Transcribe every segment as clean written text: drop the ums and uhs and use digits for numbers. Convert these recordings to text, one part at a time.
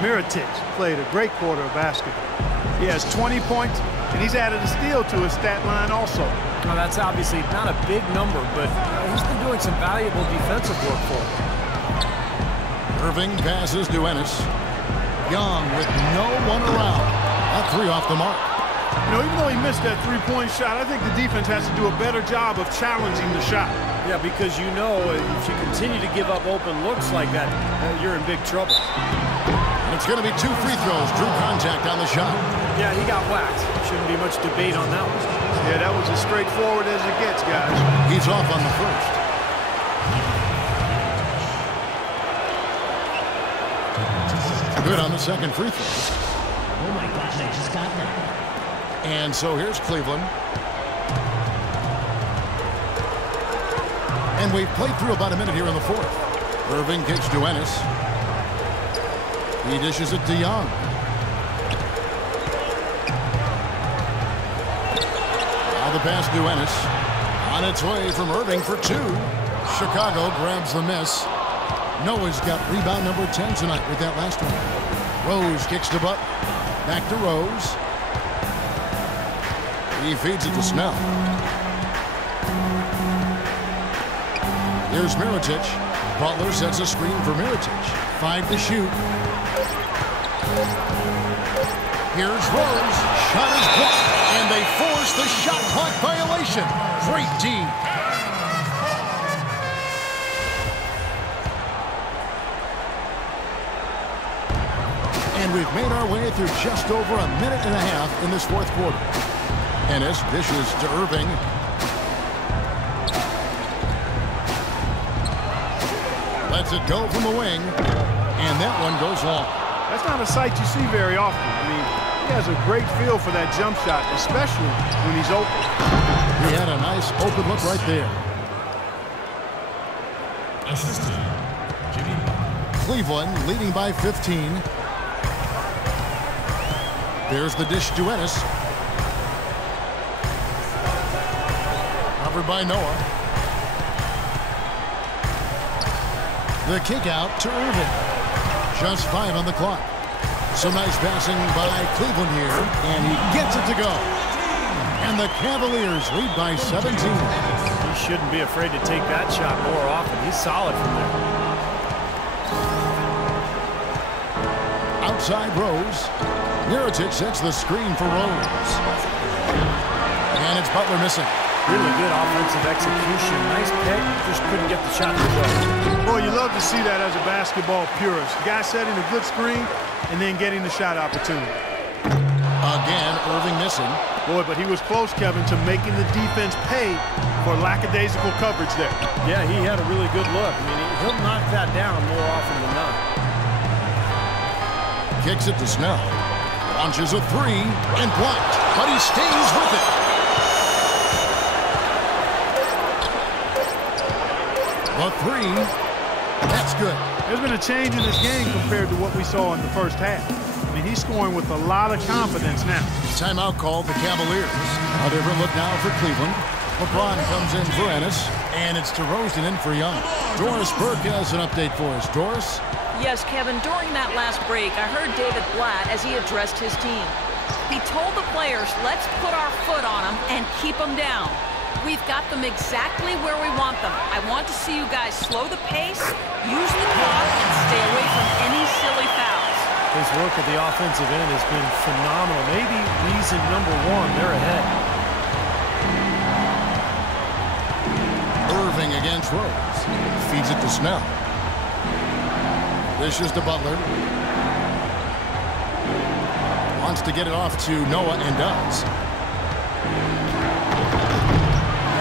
Mirotic played a great quarter of basketball. He has 20 points, and he's added a steal to his stat line also. Well, that's obviously not a big number, but he's been doing some valuable defensive work for him. Irving passes to Ennis. Young with no one around. A three off the mark. You know, even though he missed that three-point shot, I think the defense has to do a better job of challenging the shot. Yeah, because you know if you continue to give up open looks like that, you're in big trouble. And it's going to be 2 free throws. Drew contact on the shot. Yeah, he got whacked. Shouldn't be much debate on that one. Yeah, that was as straightforward as it gets, guys. He's off on the first. Good on the second free throw. Oh my gosh, I just got that. And so here's Cleveland. And we've played through about a minute here in the fourth. Irving kicks to Ennis. He dishes it to Young. Now the pass to Ennis. On its way from Irving for 2. Chicago grabs the miss. Noah's got rebound number 10 tonight with that last one. Rose kicks to Butler. Back to Rose. He feeds it to Snell. Here's Mirotic. Butler sets a screen for Mirotic. 5 to shoot. Here's Rose. Shot is blocked. And they force the shot clock violation. Great D. And we've made our way through just over a minute and a half in this fourth quarter. Ennis dishes to Irving. Lets it go from the wing. And that one goes long. That's not a sight you see very often. I mean, he has a great feel for that jump shot, especially when he's open. He had a nice open look right there. Assistant, Jimmy. Cleveland leading by 15. There's the dish to Ennis. Covered by Noah. The kick out to Irving. Just 5 on the clock. Some nice passing by Cleveland here, and he gets it to go. And the Cavaliers lead by 17. He shouldn't be afraid to take that shot more often. He's solid from there. Outside Rose. Mirotic sets the screen for Rose. And it's Butler missing. Really good offensive execution. Nice pick. Just couldn't get the shot to go. Boy, you love to see that as a basketball purist. The guy setting a good screen and then getting the shot opportunity. Again, Irving missing. Boy, but he was close, Kevin, to making the defense pay for lackadaisical coverage there. Yeah, he had a really good look. I mean, he'll knock that down more often than not. Kicks it to Snell. Launches a 3 and blocked, but he stays with it. A 3. That's good. There's been a change in his game compared to what we saw in the first half. I mean, he's scoring with a lot of confidence now. Timeout called the Cavaliers. A different look now for Cleveland. LeBron comes in for Ennis, and it's DeRozan in for Young. Doris Burke has an update for us. Doris? Yes, Kevin, during that last break, I heard David Blatt as he addressed his team. He told the players, let's put our foot on them and keep them down. We've got them exactly where we want them. I want to see you guys slow the pace, use the clock, and stay away from any silly fouls. His work at the offensive end has been phenomenal. Maybe reason number 1, they're ahead. Irving against Rose. Feeds it to Snell. Dishes to Butler. Wants to get it off to Noah and does.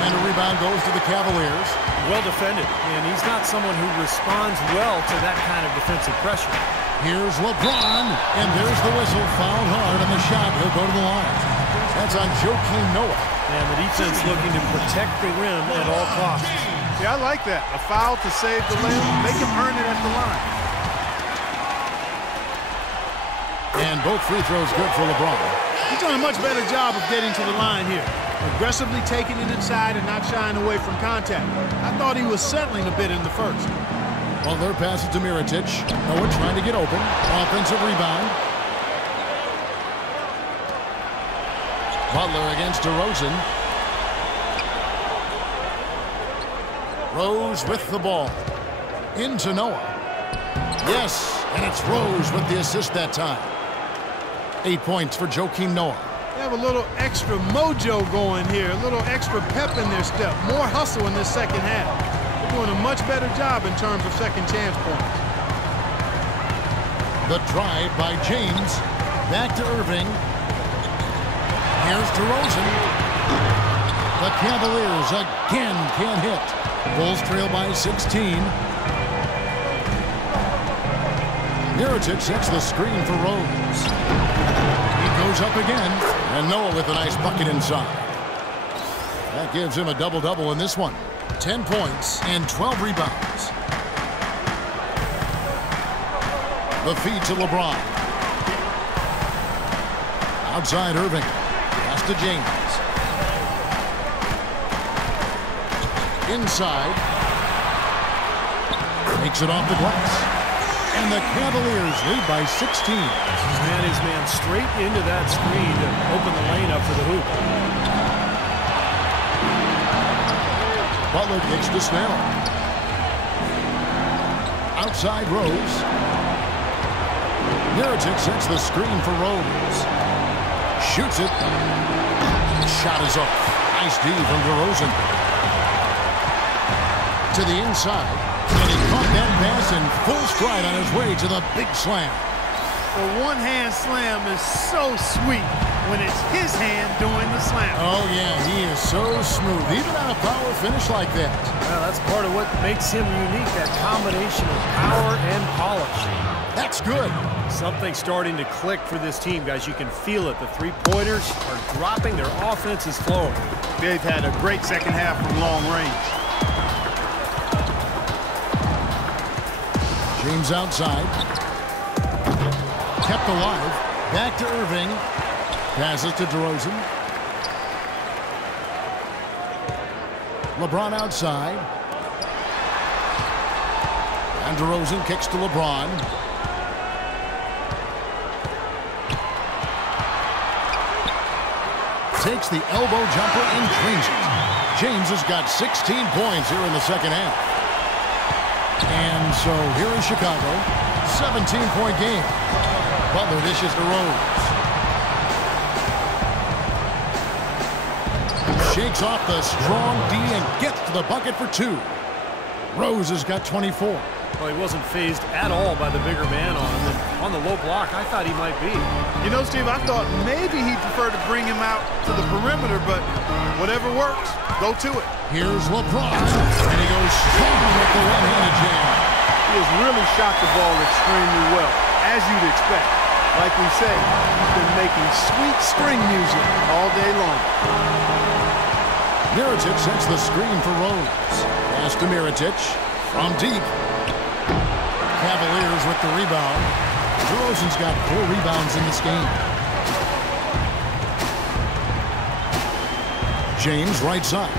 And a rebound goes to the Cavaliers. Well defended, and he's not someone who responds well to that kind of defensive pressure. Here's LeBron, and there's the whistle. Fouled hard on the shot. He'll go to the line. That's on Joakim Noah. And the defense looking to protect the rim at all costs. Yeah, I like that. A foul to save the layup. Make him earn it at the line. And both free throws good for LeBron. He's done a much better job of getting to the line here. Aggressively taking it inside and not shying away from contact. I thought he was settling a bit in the first. Butler passes to Mirotic. Noah trying to get open. Offensive rebound. Butler against DeRozan. Rose with the ball. Into Noah. Yes, and it's Rose with the assist that time. 8 points for Joakim Noah. They have a little extra mojo going here, a little extra pep in their step, more hustle in this second half. They're doing a much better job in terms of second chance points. The drive by James. Back to Irving. Here's DeRozan. The Cavaliers again can't hit. Bulls trail by 16. Mirotic sets the screen for Rose. He goes up again, and Noah with a nice bucket inside. That gives him a double-double in this one. 10 points and 12 rebounds. The feed to LeBron. Outside Irving. Pass to James. Inside. Takes it off the glass. And the Cavaliers lead by 16. Man is man straight into that screen to open the lane up for the hoop. Butler kicks to Snell. Outside Rose. Mirotic sets the screen for Rose. Shoots it. Shot is off. Nice D from DeRozan. To the inside. And he caught that pass in full stride on his way to the big slam. The one-hand slam is so sweet when it's his hand doing the slam. Oh, yeah, he is so smooth, even on a power finish like that. Well, that's part of what makes him unique, that combination of power and polish. That's good. Something's starting to click for this team, guys. You can feel it. The three-pointers are dropping. Their offense is flowing. They've had a great second half from long range. James outside. Kept alive. Back to Irving. Passes to DeRozan. LeBron outside. And DeRozan kicks to LeBron. Takes the elbow jumper and drains it. James has got 16 points here in the second half. And so here in Chicago, 17-point game. Butler dishes to Rose. Shakes off the strong D and gets to the bucket for two. Rose has got 24. Well, he wasn't phased at all by the bigger man on him. And on the low block, I thought he might be. You know, Steve, I thought maybe he'd prefer to bring him out to the perimeter, but whatever works, go to it. Here's LeBron, and he goes strong with the one-handed jam. He has really shot the ball extremely well, as you'd expect. Like we say, he's been making sweet string music all day long. Mirotic sets the screen for Rose. Pass to Mirotic from deep. Cavaliers with the rebound. DeRozan's got 4 rebounds in this game. James right side.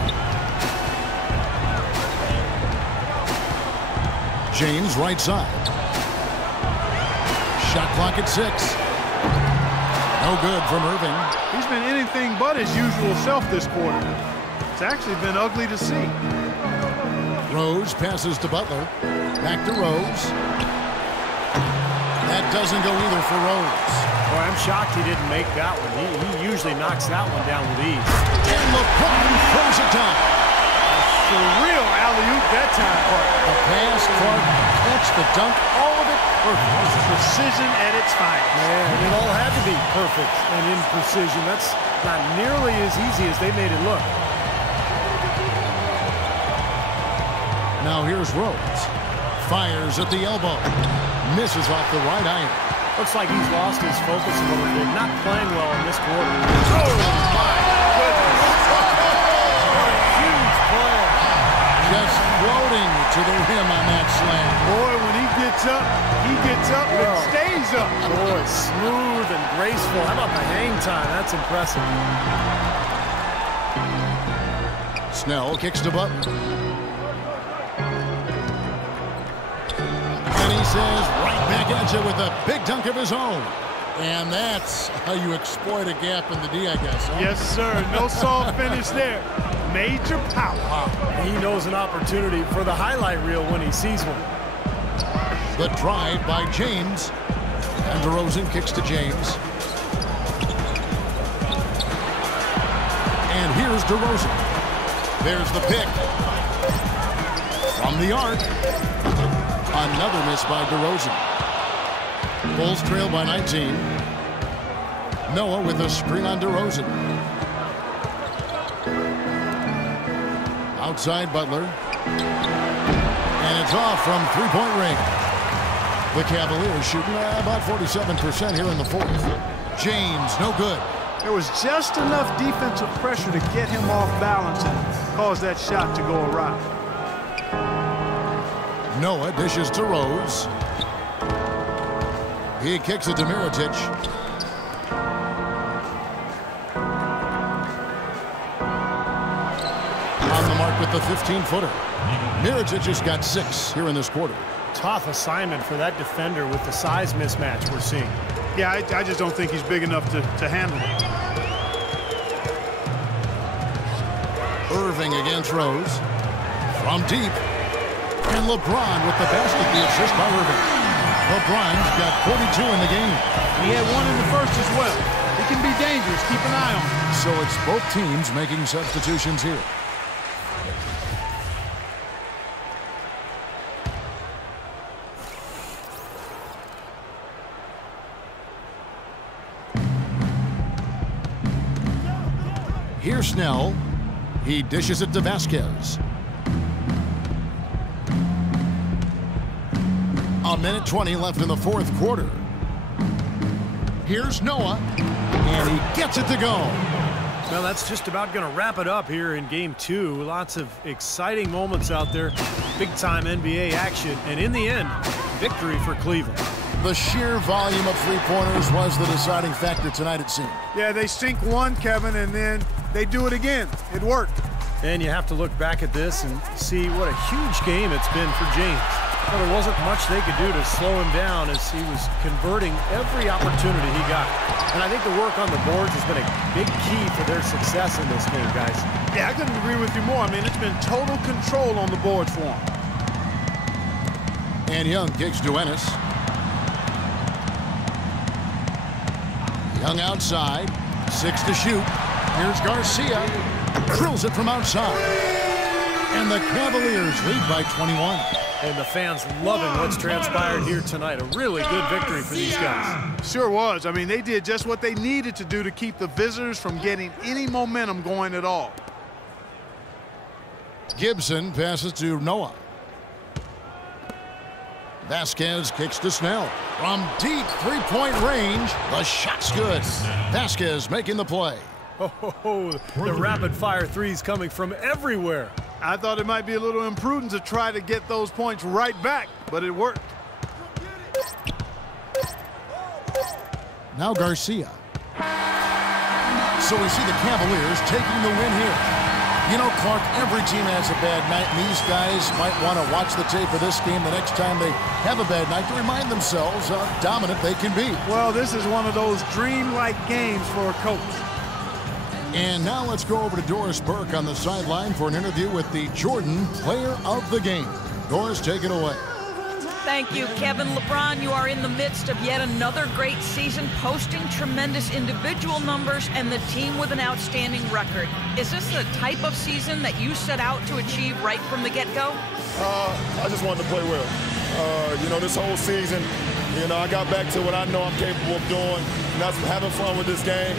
James right side. Shot clock at 6. No good from Irving. He's been anything but his usual self this quarter. It's actually been ugly to see. Rose passes to Butler. Back to Rose. That doesn't go either for Rose. Boy, I'm shocked he didn't make that one. He usually knocks that one down with ease. And LeBron throws it down. The real alley-oop that time. The pass, Clark, catch, the dunk, all of it perfect. Precision at its finest. Man, it all had to be perfect and in precision. That's not nearly as easy as they made it look. Now here's Rose. Fires at the elbow. Misses off the right iron. Looks like he's lost his focus a little bit. Not playing well in this quarter. Oh, my goodness. Huge play. Just floating to the rim on that slam. Boy, when he gets up and stays up. Boy, smooth and graceful. How about the hang time? That's impressive. Snell kicks to Butler. says right back at you with a big dunk of his own. And that's how you exploit a gap in the D, I guess. Huh? Yes, sir. No soft finish there. Major power. Wow. He knows an opportunity for the highlight reel when he sees one. The drive by James. And DeRozan kicks to James. And here's DeRozan. There's the pick. From the arc. Another miss by DeRozan. Bulls trail by 19. Noah with a screen on DeRozan. Outside Butler. And it's off from three-point range. The Cavaliers shooting about 47% here in the fourth. James, no good. There was just enough defensive pressure to get him off balance and cause that shot to go awry. Noah dishes to Rose. He kicks it to Mirotic. On the mark with the 15-footer. Mirotic just got 6 here in this quarter. Tough assignment for that defender with the size mismatch we're seeing. Yeah, I just don't think he's big enough to handle it. Irving against Rose. From deep. And LeBron with the basket, the assist by Irving. LeBron's got 42 in the game. He had one in the first as well. He can be dangerous. Keep an eye on him. So it's both teams making substitutions here. Here's Snell. He dishes it to Vasquez. A minute 20 left in the fourth quarter. Here's Noah. And he gets it to go. Well, that's just about going to wrap it up here in Game 2. Lots of exciting moments out there. Big-time NBA action. And in the end, victory for Cleveland. The sheer volume of three-pointers was the deciding factor tonight, it seemed. Yeah, they sink one, Kevin, and then they do it again. It worked. And you have to look back at this and see what a huge game it's been for James. Well, there wasn't much they could do to slow him down as he was converting every opportunity he got. And I think the work on the boards has been a big key for their success in this game, guys. Yeah, I couldn't agree with you more. I mean, it's been total control on the boards for him. And Young kicks to Ennis. Young outside. 6 to shoot. Here's Garcia. Drills it from outside. And the Cavaliers lead by 21. And the fans loving what's transpired here tonight. A really good victory for these guys. Sure was. I mean, they did just what they needed to do to keep the visitors from getting any momentum going at all. Gibson passes to Noah. Vasquez kicks to Snell. From deep three-point range, the shot's good. Vasquez making the play. Oh, the rapid-fire threes coming from everywhere. I thought it might be a little imprudent to try to get those points right back, but it worked. Now Garcia. So we see the Cavaliers taking the win here. You know, Clark, every team has a bad night, and these guys might want to watch the tape of this game the next time they have a bad night to remind themselves how dominant they can be. Well, this is one of those dream-like games for a coach. And now let's go over to Doris Burke on the sideline for an interview with the Jordan Player of the Game. Doris, take it away. Thank you, Kevin. LeBron, you are in the midst of yet another great season, posting tremendous individual numbers and the team with an outstanding record. Is this the type of season that you set out to achieve right from the get-go? I just wanted to play well. You know, this whole season, you know, I got back to what I know I'm capable of doing, and that's having fun with this game,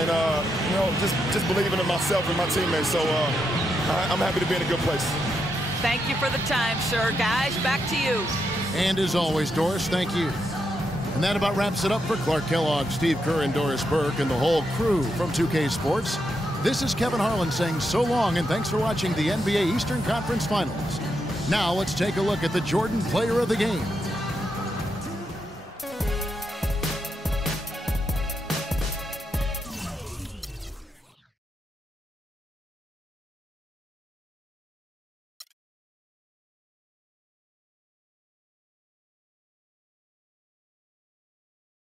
and you know, just believing in myself and my teammates. So I'm happy to be in a good place. Thank you for the time, sir. Guys, back to you. And as always, Doris, thank you. And that about wraps it up for Clark Kellogg, Steve Kerr, and Doris Burke, and the whole crew from 2K Sports. This is Kevin Harlan saying so long, and thanks for watching the NBA Eastern Conference Finals. Now let's take a look at the Jordan Player of the Game.